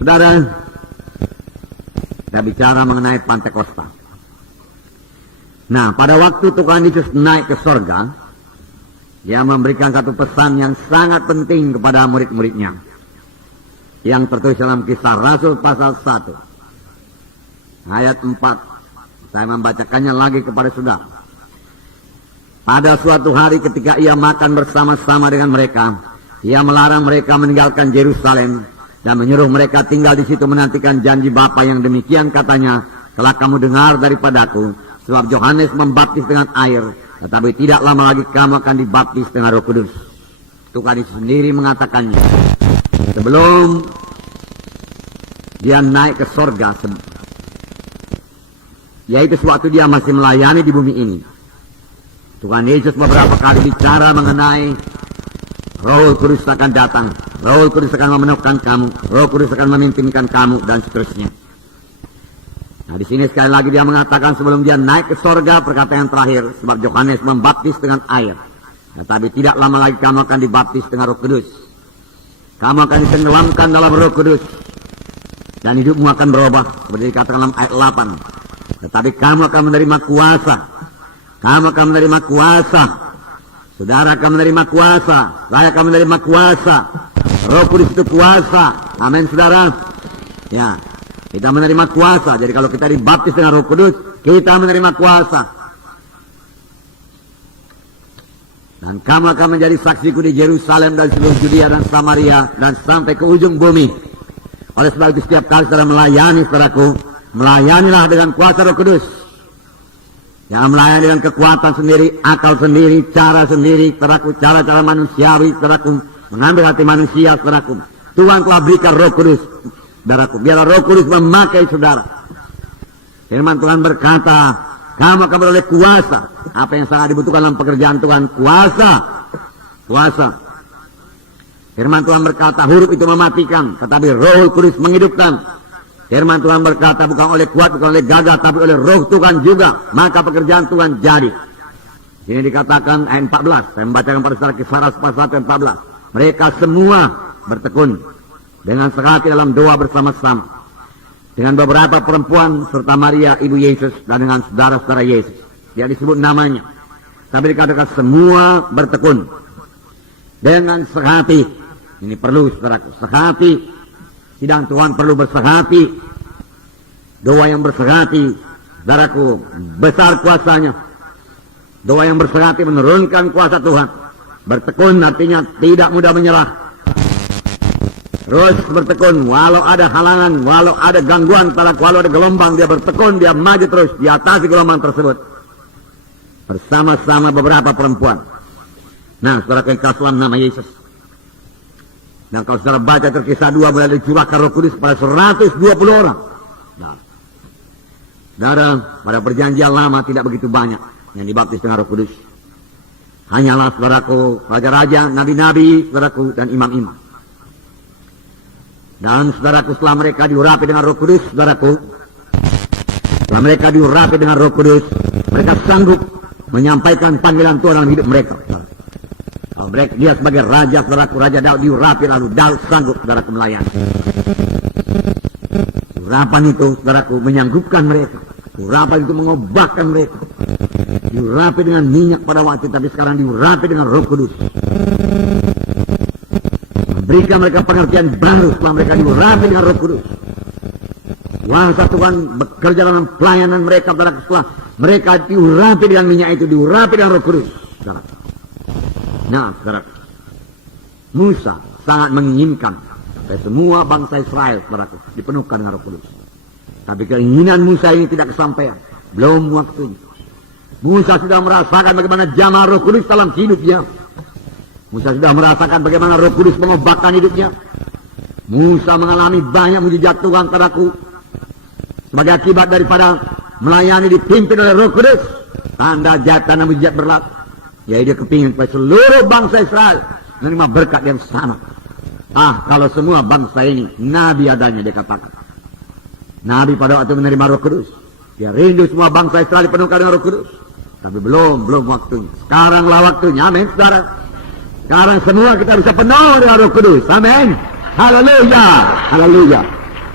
Saudara, kita bicara mengenai Pantekosta. Nah, pada waktu Tuhan Yesus naik ke surga, Dia memberikan satu pesan yang sangat penting kepada murid-muridnya, yang tertulis dalam Kisah Rasul pasal 1 ayat 4. Saya membacakannya lagi kepada saudara. Pada suatu hari ketika Ia makan bersama-sama dengan mereka, Ia melarang mereka meninggalkan Yerusalem dan menyuruh mereka tinggal di situ menantikan janji Bapa yang demikian katanya, telah kamu dengar daripadaku, sebab Yohanes membaptis dengan air, tetapi tidak lama lagi kamu akan dibaptis dengan Roh Kudus. Tuhan Yesus sendiri mengatakannya sebelum Dia naik ke sorga, yaitu sewaktu Dia masih melayani di bumi ini. Tuhan Yesus beberapa kali bicara mengenai Roh Kudus akan datang, Roh Kudus akan memenuhkan kamu, Roh Kudus akan memimpinkan kamu, dan seterusnya. Nah, di sini sekali lagi Dia mengatakan sebelum Dia naik ke sorga, perkataan yang terakhir, sebab Yohanes membaptis dengan air, tetapi tidak lama lagi kamu akan dibaptis dengan Roh Kudus. Kamu akan ditenggelamkan dalam Roh Kudus, dan hidupmu akan berubah, seperti dikatakan dalam ayat 8. Tetapi kamu akan menerima kuasa. Kamu akan menerima kuasa. Saudara akan menerima kuasa. Saya akan menerima kuasa. Roh Kudus itu kuasa. Amin, saudara. Ya, kita menerima kuasa. Jadi kalau kita dibaptis dengan Roh Kudus, kita menerima kuasa. Dan kamu akan menjadi saksiku di Yerusalem dan seluruh Judea dan Samaria dan sampai ke ujung bumi. Oleh sebab itu setiap kali saudara melayani, saudaraku, melayanilah dengan kuasa Roh Kudus. Ya, melayani dengan kekuatan sendiri, akal sendiri, cara sendiri, saudaraku, cara-cara manusiawi, saudaraku, mengambil hati manusia, saudaraku. Tuhan telah berikan Roh Kudus, saudaraku. Biarlah Roh Kudus memakai saudara. Firman Tuhan berkata, kamu akan beroleh kuasa. Apa yang sangat dibutuhkan dalam pekerjaan Tuhan? Kuasa. Kuasa. Firman Tuhan berkata, huruf itu mematikan, tetapi Roh Kudus menghidupkan. Firman Tuhan berkata, bukan oleh kuat, bukan oleh gagah, tapi oleh Roh Tuhan juga, maka pekerjaan Tuhan jadi. Ini dikatakan ayat 14. Saya membacakan pada saudara Kisah Rasul pasal 1 ayat 14. Mereka semua bertekun dengan sehati dalam doa bersama-sama dengan beberapa perempuan serta Maria ibu Yesus dan dengan saudara-saudara Yesus. Dia disebut namanya, tapi dikatakan semua bertekun dengan sehati. Ini perlu, saudaraku, sehati. Sidang Tuhan perlu bersehati. Doa yang bersehati, saudaraku, besar kuasanya. Doa yang bersehati menurunkan kuasa Tuhan. Bertekun artinya tidak mudah menyerah. Terus bertekun, walau ada halangan, walau ada gangguan, walau ada gelombang, dia bertekun, dia maju terus, di atas gelombang tersebut. Bersama-sama beberapa perempuan. Nah, saudara yang kasihan nama Yesus. Dan kalau saudara baca Kisah 2, boleh dicurahkan Roh Kudus pada 120 orang. Nah, saudara, pada perjanjian lama tidak begitu banyak yang dibaptis dengan Roh Kudus. Hanyalah, saudaraku, raja-raja, nabi-nabi, saudaraku, dan imam-imam. Dan saudaraku, setelah mereka diurapi dengan Roh Kudus, saudaraku, setelah mereka diurapi dengan Roh Kudus, mereka sanggup menyampaikan panggilan Tuhan dalam hidup mereka. Kalau mereka, dia sebagai raja, saudaraku, Raja Daud diurapi, lalu Daud sanggup, saudaraku, melayani. Urapan itu, saudaraku, menyanggupkan mereka. Urapan itu mengubahkan mereka. Diurapi dengan minyak pada waktu, tapi sekarang diurapi dengan Roh Kudus. Memberikan mereka pengertian baru setelah mereka diurapi dengan Roh Kudus. Kuasa Tuhan bekerja dalam pelayanan mereka, saudaraku, setelah mereka diurapi dengan minyak itu, diurapi dengan Roh Kudus, saudaraku. Nah, saudara, Musa sangat menginginkan supaya semua bangsa Israel, saudaraku, dipenuhkan dengan Roh Kudus. Tapi keinginan Musa ini tidak kesampaian, belum waktunya. Musa sudah merasakan bagaimana jamaah Roh Kudus dalam hidupnya. Musa sudah merasakan bagaimana Roh Kudus mengubahkan hidupnya. Musa mengalami banyak mujizat Tuhan, saudaraku, sebagai akibat daripada melayani dipimpin oleh Roh Kudus. Tanda tanda mujizat berlaku. Ya, dia kepingin supaya seluruh bangsa Israel menerima berkat yang sama. Kalau semua bangsa ini nabi adanya, dia katakan. Nabi pada waktu menerima Roh Kudus, dia rindu semua bangsa Israel dipenuhkan dengan Roh Kudus. Tapi belum waktunya. Sekaranglah waktunya, amin, saudara. Sekarang semua kita bisa penuh dengan Roh Kudus, amin. Haleluya, haleluya.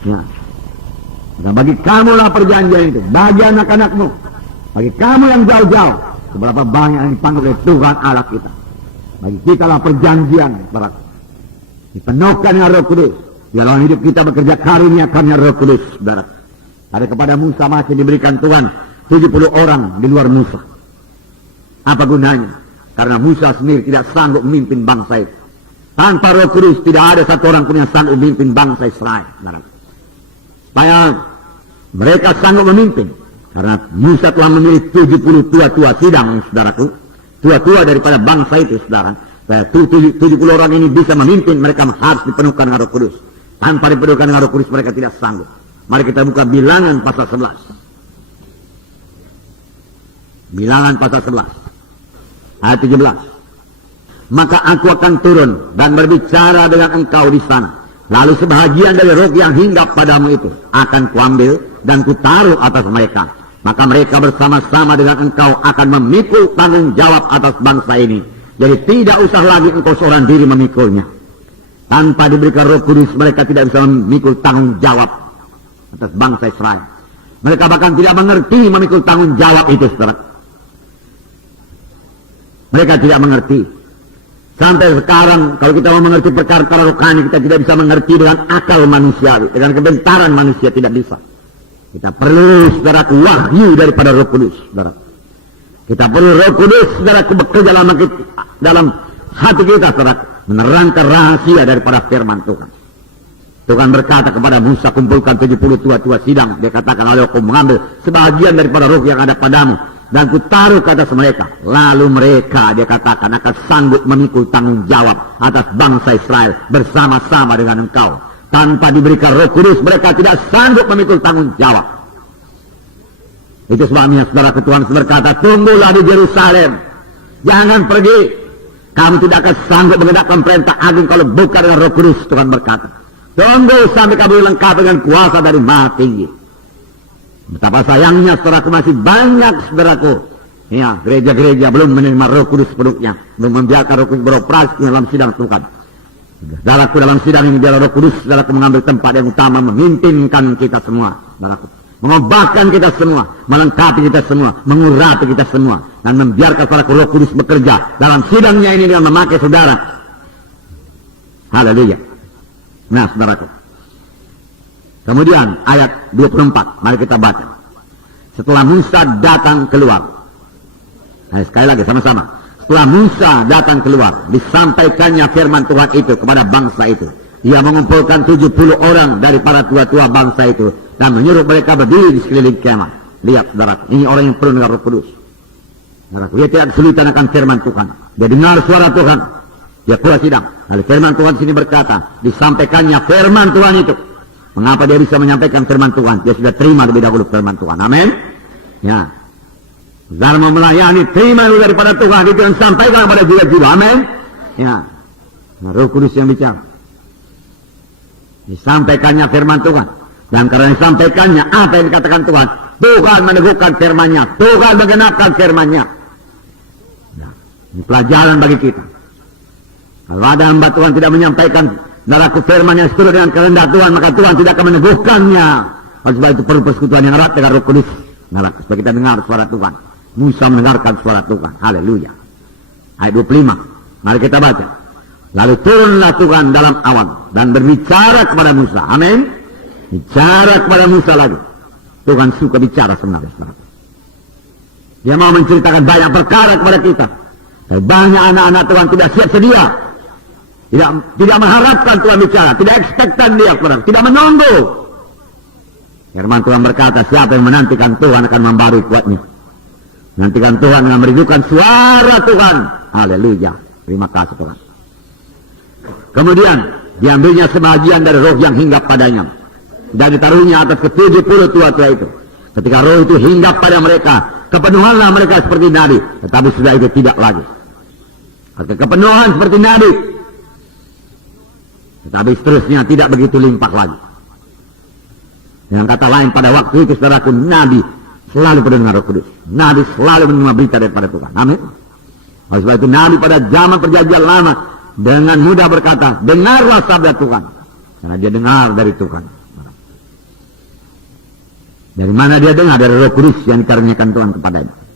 Ya. Nah, bagi kamulah perjanjian itu, bagi anak-anakmu, bagi kamu yang jauh-jauh, seberapa banyak yang dipanggil oleh Tuhan Allah kita. Bagi kita lah perjanjian, saudara. Dipenuhkan dengan Roh Kudus. Dalam hidup kita bekerja karunia-karunia Roh Kudus, saudara. Ada kepada Musa masih diberikan Tuhan 70 orang di luar Musa. Apa gunanya? Karena Musa sendiri tidak sanggup memimpin bangsa itu. Tanpa Roh Kudus tidak ada satu orang pun yang sanggup memimpin bangsa Israel. Supaya mereka sanggup memimpin. Karena Musa telah memilih 70 tua-tua sidang, saudaraku. Tua-tua daripada bangsa itu, saudara. Supaya 70 orang ini bisa memimpin, mereka harus dipenuhkan dengan Roh Kudus. Tanpa dipenuhkan dengan Roh Kudus mereka tidak sanggup. Mari kita buka Bilangan pasal 11. Bilangan pasal 11. Ayat 17. Maka aku akan turun dan berbicara dengan engkau di sana. Lalu sebahagian dari roh yang hinggap padamu itu akan kuambil dan kutaruh atas mereka. Maka mereka bersama-sama dengan engkau akan memikul tanggung jawab atas bangsa ini. Jadi tidak usah lagi engkau seorang diri memikulnya. Tanpa diberikan Roh Kudus mereka tidak bisa memikul tanggung jawab atas bangsa Israel. Mereka bahkan tidak mengerti memikul tanggung jawab itu, saudara. Mereka tidak mengerti. Sampai sekarang kalau kita mau mengerti perkara-perkara rohani, kita tidak bisa mengerti dengan akal manusiawi, dengan kebentaran manusia tidak bisa. Kita perlu, saudara, wahyu daripada Roh Kudus, saudara. Kita perlu Roh Kudus, saudara, bekerja dalam hati kita, saudara, menerangkan rahasia daripada firman Tuhan. Tuhan berkata kepada Musa, kumpulkan 70 tua-tua sidang. Dia katakan, oleh aku mengambil sebahagian daripada roh yang ada padamu dan kutaruh ke atas mereka. Lalu mereka, dia katakan, akan sanggup memikul tanggung jawab atas bangsa Israel bersama-sama dengan engkau. Tanpa diberikan Roh Kudus mereka tidak sanggup memikul tanggung jawab. Itu sebabnya saudara Tuhan berkata, tunggulah di Yerusalem, jangan pergi. Kamu tidak akan sanggup menegakkan perintah agung kalau bukan dengan Roh Kudus. Tuhan berkata, tunggu sampai kamu lengkap dengan kuasa dari Maha Tinggi. Betapa sayangnya saudaraku, masih banyak saudaraku, ya, gereja-gereja belum menerima Roh Kudus sepenuhnya, belum membiarkan Roh Kudus beroperasi dalam sidang Tuhan. Saudaraku, dalam sidang ini biar Roh Kudus saudaraku mengambil tempat yang utama, memimpinkan kita semua, saudaraku, mengubahkan kita semua, melengkapi kita semua, mengurapi kita semua, dan membiarkan saudaraku Roh Kudus bekerja dalam sidangnya ini dengan memakai saudara. Haleluya. Nah, saudaraku. Kemudian ayat 24, mari kita baca. Setelah Musa datang keluar. Nah, sekali lagi sama-sama. Setelah Musa datang keluar, disampaikannya firman Tuhan itu kepada bangsa itu. Ia mengumpulkan 70 orang dari para tua-tua bangsa itu dan menyuruh mereka berdiri di sekeliling kemah. Lihat, saudaraku, ini orang yang penuh dengan Roh Kudus. Saudaraku, dia tidak kesulitan akan firman Tuhan. Dia dengar suara Tuhan. Dia pula sidang. Lalu firman Tuhan sini berkata, disampaikannya firman Tuhan itu. Mengapa dia bisa menyampaikan firman Tuhan? Dia sudah terima lebih dahulu firman Tuhan. Amin. Ya. Dalam melayani, terima dulu daripada Tuhan itu yang sampaikan kepada jiwa-jiwa. Amin. Ya. Nah, Roh Kudus yang bicara. Disampaikannya firman Tuhan. Dan karena disampaikannya apa yang dikatakan Tuhan, Tuhan meneguhkan firman-Nya. Tuhan menggenapkan firman-Nya. Nah, ini pelajaran bagi kita. Kalau ada hamba Tuhan tidak menyampaikan naraku firman yang seturut dengan kehendak Tuhan, maka Tuhan tidak akan meneguhkannya. Oleh sebab itu perlu persekutuan yang erat dengan Roh Kudus. Naraku, supaya kita dengar suara Tuhan. Musa mendengarkan suara Tuhan. Haleluya. Ayat 25. Mari kita baca. Lalu turunlah Tuhan dalam awan dan berbicara kepada Musa. Amin. Bicara kepada Musa lagi. Tuhan suka bicara sebenarnya. Dia mau menceritakan banyak perkara kepada kita. Tapi banyak anak-anak Tuhan tidak siap sedia. Tidak mengharapkan Tuhan bicara, tidak ekspektan dia, tidak menunggu. Firman Tuhan berkata, siapa yang menantikan Tuhan akan membarui kuatnya. Nantikan Tuhan dengan merindukan suara Tuhan. Haleluya. Terima kasih Tuhan. Kemudian diambilnya sebagian dari roh yang hinggap padanya dan ditaruhnya atas ke-70 tua-tua itu. Ketika roh itu hinggap pada mereka, kepenuhanlah mereka seperti nabi. Tetapi sudah itu tidak lagi. Kepenuhan seperti nabi, tetapi seterusnya tidak begitu limpah lagi. Dengan kata lain, pada waktu itu saudaraku, nabi selalu penuh dengan Roh Kudus. Nabi selalu menerima berita daripada Tuhan. Amin. Oleh sebab itu nabi pada zaman perjanjian lama dengan mudah berkata, dengarlah sabda Tuhan. Karena dia dengar dari Tuhan. Dari mana dia dengar? Dari Roh Kudus yang dikaruniakan Tuhan kepadanya.